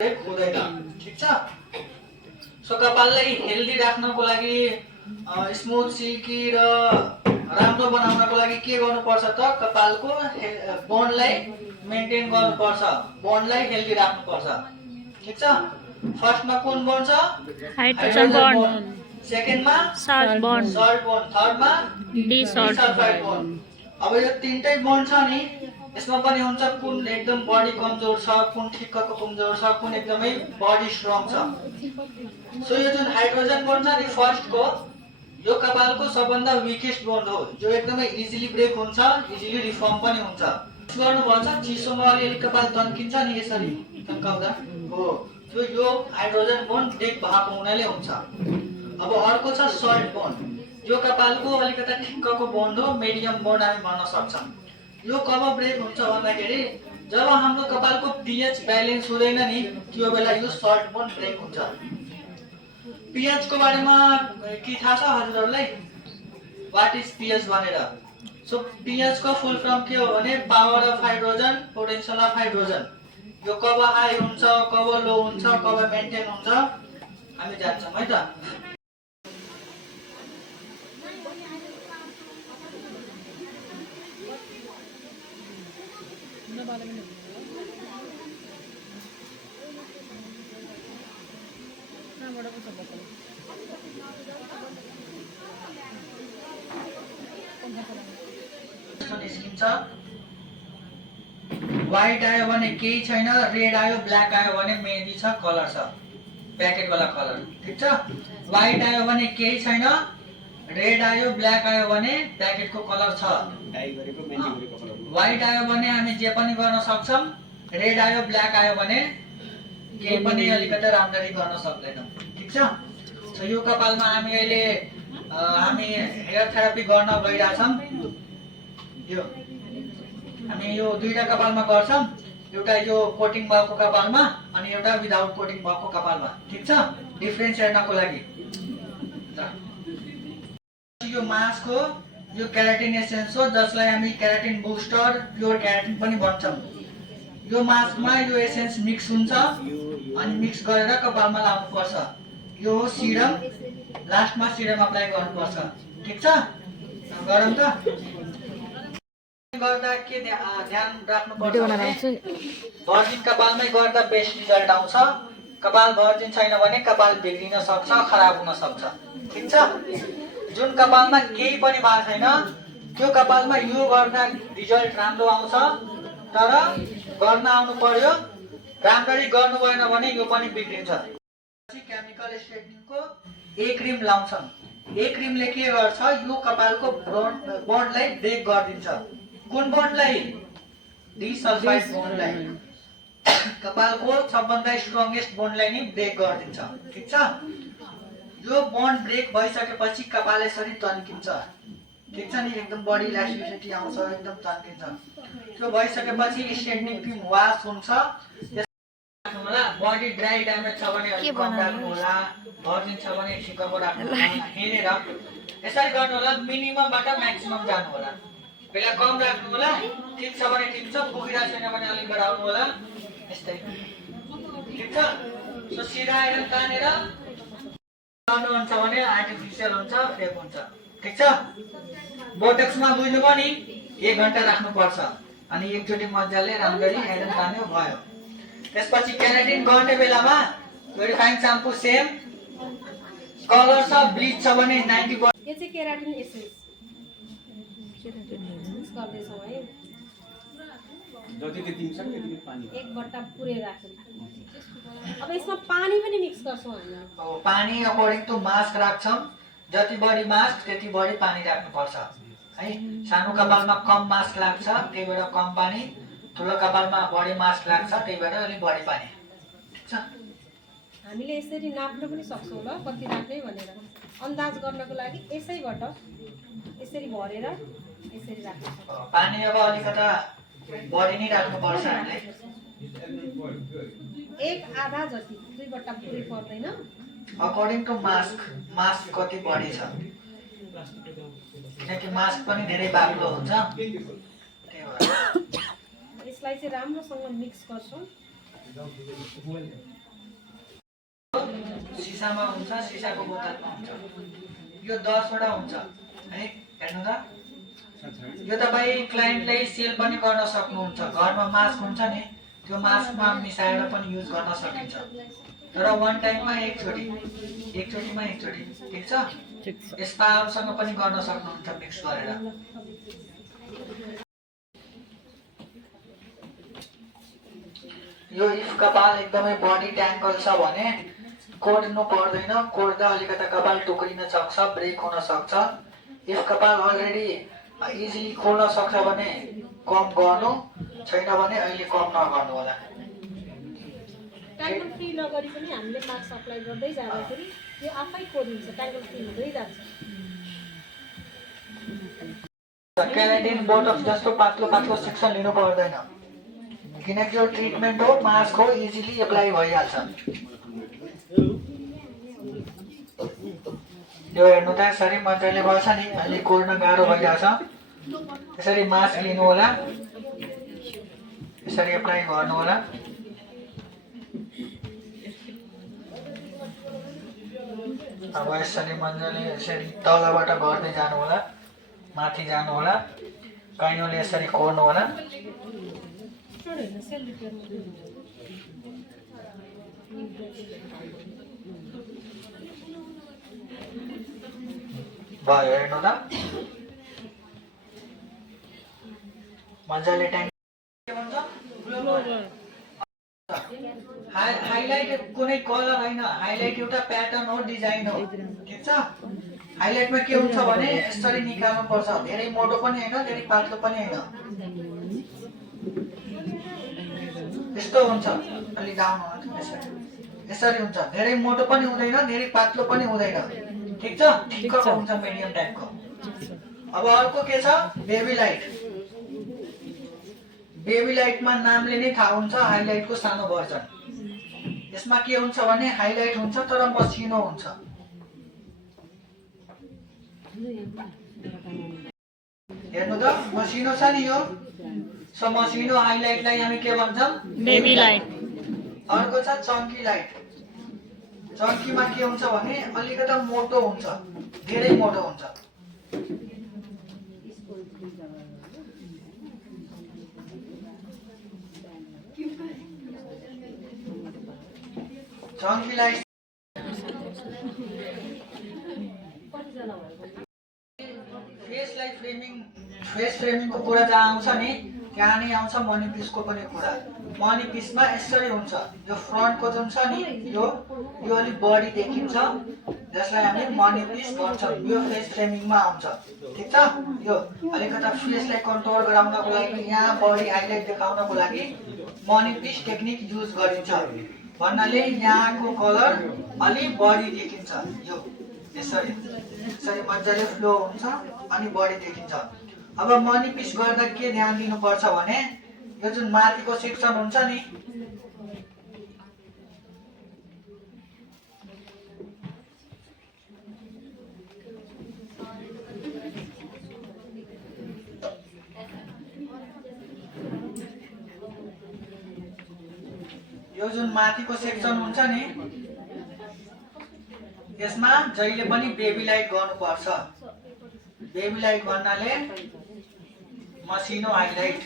हुँदैन ठीक छ। सो कपाललाई हेल्दी राख्नको लागि स्मुथ सिल्की र राम्रो बनाउनको लागि के गर्नुपर्छ त कपालको बोनलाई मेन्टेन गर्नुपर्छ, बोनलाई हेल्दी राख्नुपर्छ ठीक छ। फर्स्टमा कुन बोन छ हाइड्रोजन बोन, सेकेन्डमा सल्ट बोन, सल्ट बोन, थर्डमा डिसल्फाइड बोन। अब यो तीनटै बोन छ नि यसमा पनि हुन्छ कुन एकदम बडी कमजोर छ, कुन ठिक्कको कमजोर छ, कुन एकदमै बडी स्ट्रङ छ। सो यो जुन हाइड्रोजन बोन छ नि फर्स्टको यो कपालको सबभन्दा विकेस्ट बोन हो, जो एकदमै इजिली ब्रेक हुन्छ, इजिली रिफर्म पनि हुन्छ। गर्नुपर्छ चिसोमा अलिअलि कपाल तन्किन्छ नि यसरी तन्काउँदा हो त्यो यो हाइड्रोजन बोन ब्रेक भएको हुनाले हुन्छ। अब अर्को छ सल्ट बोन, यो कपालको अलिकता ठिक्कको बोन हो, मिडियम बोन हामी भन्न सक्छौँ। यो कब ब्रेक हुन्छ भन्दाखेरि जब हाम्रो कपालको पीएच ब्यालेन्स हुँदैन नि त्यो बेला यो सल्ट बोन ब्रेक हुन्छ। पीएच को बारेमा के थाहा छ हजुरहरुलाई? व्हाट इज पीएच भनेर? सो पीएच को फुल फर्म के हो भने power of hydrogen, potential of hydrogen. यो कब हाई हुन्छ, कब लो हुन्छ, कब मेन्टेन हुन्छ हामी जान्छौँ है त। व्हाइट आयो भने केही छैन, रेड आयो ब्ल्याक आयो भने मेहदी छ, कलर छ, प्याकेट वाला कलर ठीक छ। व्हाइट आयो भने केही छैन, रेड आयो ब्ल्याक आयो भने प्याकेटको कलर छ। व्हाइट आयो भने हामी जे पनि गर्न सक्छौं, रेड आयो ब्ल्याक आयो भने केही पनि अलिकति राम्ररी गर्न सक्दैनौं ठीक छ। सो यो कपालमा हामी अहिले हामी हेयर थेरापी गर्न गइराछौं। यो हामी यो दुईटा कपालमा गर्छौं, एउटा यो कोटिङ भएको कपालमा अनि एउटा विदाउट कोटिङ भएको कपालमा ठीक छ, डिफरेन्स हेर्नको लागि। यो मास्क हो, यो केराटिन एसेन्स हो जसलाई हामी केराटिन बुस्टर, प्योर केराटिन पनि भन्छौं। यो मास्कमा यो एसेन्स मिक्स हुन्छ अनि मिक्स गरेर कपालमा लाउनु पर्छ। यो हो सिरम, लास्टमा सिरम अप्लाई गर्नुपर्छ ठीक छ। गरम त गर्दा के ध्यान राख्नुपर्छ भने भर्जिन कपालमै गर्दा बेस्ट रिजल्ट आउँछ। कपाल भर्जिन छैन भने कपाल बिग्रिन सक्छ, खराब हुन सक्छ ठीक छ। जुन कपालमा केही पनि भएको छैन त्यो कपालमा यो गर्दा रिजल्ट राम्रो आउँछ, तर गर्न आउनु पर्यो, राम्ररी गर्नु भएन भने यो पनि बिग्रिन्छ। केमिकल स्ट्रेटनिङको ए क्रिम लाउँछन्, ए क्रिमले के गर्छ यो कपालको बोन्डलाई ब्रेक गरिदिन्छ। कुन बोन्डलाई? डिसल्फाइड बोन्डलाई, कपालको सबभन्दा स्ट्रंगेस्ट बोन्डलाई नि ब्रेक गरिदिन्छ ठीक छ। यो बोन्ड ब्रेक भइसकेपछि कपाल यसरी तन्किन्छ ठीक छ नि, एकदम बडी इलास्टिसिटी आउँछ, एकदम तन्किन्छ। त्यो भइसकेपछि स्ट्रेटनिङ क्रिम वाश हुन्छ। होला बडी ड्राई ड्यामेज छ भने अलि कम राख्नु होला, भर्जिन छ भने ठिक्कको राख्नु होला, हेरेर यसरी गर्नु होला। मिनिममबाट म्याक्सिमम जानु होला, बेला कम राख्नु होला, ठीक छ भने ठीक छ, पुगिरहेको छैन भने अलि बढाउनु होला, यस्तै ठीक छ। सो सिधा आइरन तानेर गर्नुहुन्छ भने आर्टिफिसियल हुन्छ, फेक हुन्छ ठीक छ। बोटक्समा बुझ्नुभयो नि 1 घण्टा राख्नुपर्छ अनि एकचोटि मजाले राम्ररी आइरन तान्यो भयो। त्यसपछि केराटिन गर्ने बेलामा प्युरिफाइङ स्याम्पू सेम, कलर छ ब्लिच छ भने 90%। यो चाहिँ केराटिन एसेन्स मिक्स गर्दै छौ है, जति त्यति सक्छ त्यति पानी, एक बट्टा पुरै राख्नु। अब यसमा पानी पनि मिक्स गर्छौं हामी। पानी अकॉर्डिङ टु मास्क राख्छौं, जति बढी मास्क त्यति बढी पानी राख्नुपर्छ है। सानो कपालमा कम मास्क लाग्छ त्यही भएर कम पानी, ठुलो कपालमा बढी मास्क लाग्छ त्यही भएर अलि बढी पानी ठीक छ। हामीले यसरी नाप्न पनि सक्छौं ल कति राख्ने भनेर अन्दाज गर्नको लागि यसैबाट यसरी भरेर यसरी राख्नु पर्छ। पानी अब अलिकता बढी नै राख्नुपर्छ हामीले, एक आधा जति, 2 बट्टा पुरै पर्दैन। अकॉर्डिङ टु मास्क, मास्क कति बढी छ किनकि मास्क पनि धेरै बाक्लो हुन्छ त्यही भएर यसलाई चाहिँ राम्रोसँग मिक्स गर्छौं। सिसामा हुन्छ, सिसाको बोतलमा हुन्छ। यो 10 वटा हुन्छ है। हेर्नु त, यो तपाईँ क्लाइन्टलाई सेल पनि गर्न सक्नुहुन्छ। घरमा मास्क हुन्छ नि, त्यो मास्कमा मिसाएर पनि युज गर्न सकिन्छ, तर वान टाइममा एकचोटि, एकचोटिमा एकचोटि। ठिक छ। स्पाहरूसँग पनि गर्न सक्नुहुन्छ मिक्स गरेर। यो इफ कपाल एकदमै बडी ट्याङ्कल छ भने कोड्नु पर्दैन। कोड्दा अलिकति कपाल टुक्रिन सक्छ, ब्रेक हुन सक्छ। इफ कपाल अलरेडी इजिली खोल्न सक्छ भने कम गर्नु, छैन भने अहिले कम नगर्नु होला। ट्याङ्गल फ्री नगरी पनि हामीले मास्क अप्लाई गर्दै जाँदाखेरि यो आफै कोरिन्छ, ट्याङ्गल फ्री हुँदै जान्छ। केराटिन बोटक्स जस्तो पातलो पातलो सेक्सन लिनु पर्दैन, किनकि यो ट्रिटमेन्ट हो, मास्क हो, इजिली एप्लाई भइहाल्छ। यो हेर्नु त यसरी मजाले गर्छ नि, अहिले कोर्न गाह्रो भइरहेछ। यसरी मास्क लिनु होला, यसरी एप्लाई गर्नु होला। अब यसरी मजाले यसरी तलबाट गर्दै जानु होला, माथि जानु होला, कैनोले यसरी कोर्नु होला। भयो, हेर्नु त मजाले ट्याङ्क। के भन्छ? हाइलाइट कुनै कलर होइन, हाइलाइट एउटा प्याटर्न हो, डिजाइन हो। ठिक छ। हाइलाइटमा के हुन्छ भने यसरी निकाल्नु पर्छ, धेरै मोटो पनि होइन, धेरै पातलो पनि होइन, यस्तो हुन्छ। अलि डाउन हुन्छ, यसरी हुन्छ। धेरै मोटो पनि हुँदैन, धेरै पातलो पनि हुँदैन। ठिक छ, ठिक्कको हुन्छ, मिडियम टाइपको। अब अर्को के छ? Baby light. बेबी लाइटमा नामले नै थाहा हुन्छ, हाइलाइटको सानो भर्जन। यसमा के हुन्छ भने हाइलाइट हुन्छ तर मसिनो हुन्छ। हेर्नु त, मसिनो छ नि यो। सो मसिनो हाइलाइटलाई हामी के भन्छौँ? Baby light. अर्को छ चङ्की लाइट। चङ्कीमा के हुन्छ भने अलिकति मोटो हुन्छ, धेरै मोटो हुन्छ। चङ्की लाइट फेस फ्रेमिङको कुरा जहाँ आउँछ नि, त्यहाँ नै आउँछ मनी पिसको पनि कुरा। मनी पिसमा यसरी हुन्छ, यो फ्रन्टको जुन छ नि, यो अलिक बडी देखिन्छ, जसलाई हामी मनी पिस भन्छौँ। यो फेस फ्रेमिङमा आउँछ। ठिक छ। यो अलिकति फेसलाई कन्ट्रोल गराउनको लागि, यहाँ बडी हाइलाइट देखाउनको लागि मनी पिस टेक्निक युज गरिन्छ। भन्नाले यहाँको कलर अलि बढी देखिन्छ। यो यसरी यसरी मजाले फ्लो हुन्छ अनि बढी देखिन्छ। अब मनी पिस गर्दा के ध्यान दिनुपर्छ भने यो जुन माथिको सेक्सन हुन्छ नि, यो जुन माथिको सेक्सन हुन्छ नि, यसमा जहिले पनि बेबी लाइट गर्नुपर्छ। बेबी लाइट भन्नाले मसिनो हाइलाइट।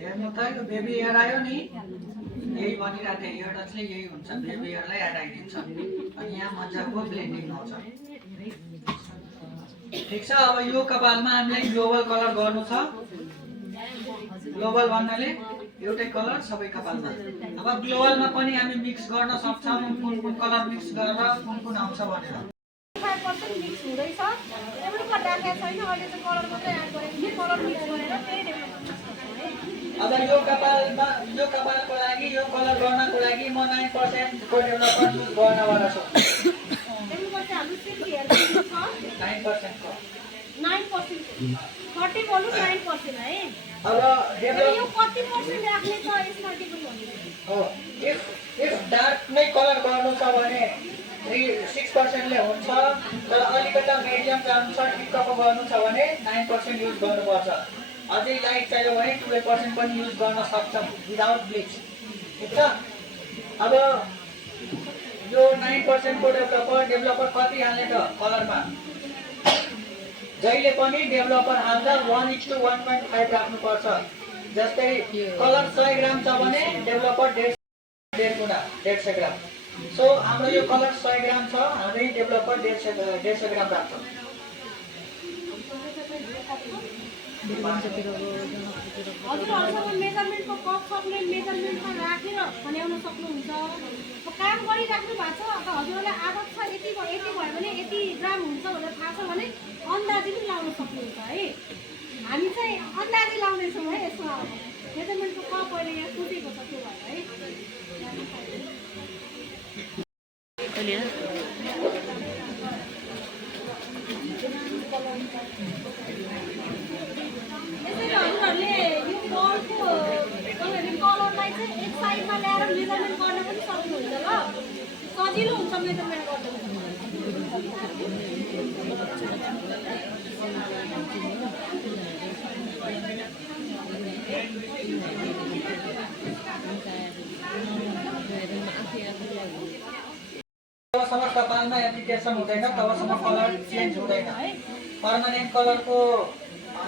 हेर्नु त, यो बेबी हेयर आयो नि, यही भनिरहेको थिएँ, हेयर टचले यही हुन्छ, बेबी हेयरलाई हटाइदिन्छ अनि यहाँ मजाको ब्लेन्डिङ आउँछ। ठिक छ। अब यो कपालमा हामीलाई ग्लोबल कलर गर्नु छ। ग्लोबल भन्नाले एउटै कलर सबै कपालमा। अब ग्लोबलमा पनि हामी मिक्स गर्न सक्छौँ, कुन कुन कलर मिक्स गरेर कुन कुन आउँछ भनेर। 5% मिक्स हुँदैछ, एउटै कलर राखेको छैन, अहिले चाहिँ कलर मात्रै एड गरेको छु, कलर मिक्स गरेर त्यही डेभलप। अब यो कपालको लागि यो कलर गर्नको लागि म 9% को डेभलपमेन्ट युज गर्नवाला छु। त्यसपछि हाम्रो सिल्की हेयर छ 9% को 9%, 40 बोल्नु 9% है। अब यो कति% राख्ने छ यसमा के पनि भन्नु हो इफ डार्क नै कलर गर्नु छ भने 6%ले हुन्छ तर अलिकता मिडियम जानु छ टिकको गर्नु छ भने 9% युज गर्नुपर्छ अझै लाइट चाहियो भने 12% पनि युज गर्न सक्छौँ विदाउट ब्लिच ठीक छ अब यो 9% को डेभलपर कति हाल्ने त कलरमा जहिले पनि डेभलपर हाल्दा 1:1.5 राख्नुपर्छ जस्तै कलर 100 ग्राम छ भने डेभलपर 1.5 गुणा 150 ग्राम सो हाम्रो यो कलर 100 ग्राम छ हामी डेभलपर 150 ग्राम राख्छौँ हजुरहरूसँग मेजरमेन्टको कप सक्ने मेजरमेन्टमा राखेर बनाउन सक्नुहुन्छ काम गरिराख्नु भएको छ अब हजुरहरूलाई आदत छ यति भयो भने यति ग्राम हुन्छ भनेर थाहा छ भने अन्दाजी पनि लाउन सक्नुहुन्छ है हामी चाहिँ अन्दाजी लाउँदैछौँ है यसमा मेजरमेन्टको कप अहिले यहाँ सुटेको छ त्यो भएर है यसरी हजुरहरूले यो बलको कलरलाई चाहिँ एक साइडमा ल्याएर मेजरमेन्ट गर्न पनि सक्नुहुन्छ ल सजिलो हुन्छ मेजरमेन्ट गर्दा जबसम्म कपालमा एप्लिकेसन हुँदैन तबसम्म कलर चेन्ज हुँदैन पर्मानेन्ट कलरको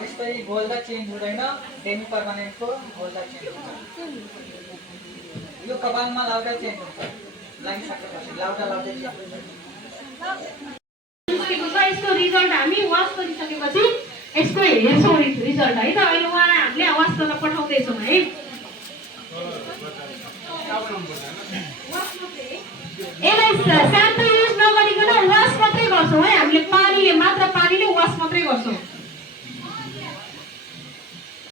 यस्तै गोल्दा चेन्ज हुँदैन डेमी पर्मानेन्टको गोल्दा चेन्ज हुन्छ यो कपालमा लाउँदा चेन्ज हुन्छ लागिसकेपछि लाउँदै यसको रिजल्ट हामी वास गरिसकेपछि यसको हेर्छौँ रिजल्ट है त अहिले उहाँलाई हामीले वास गर्न पठाउँदैछौँ है यसलाई स्याम्पल युज नगरिकन वास मात्रै गर्छौँ है हामीले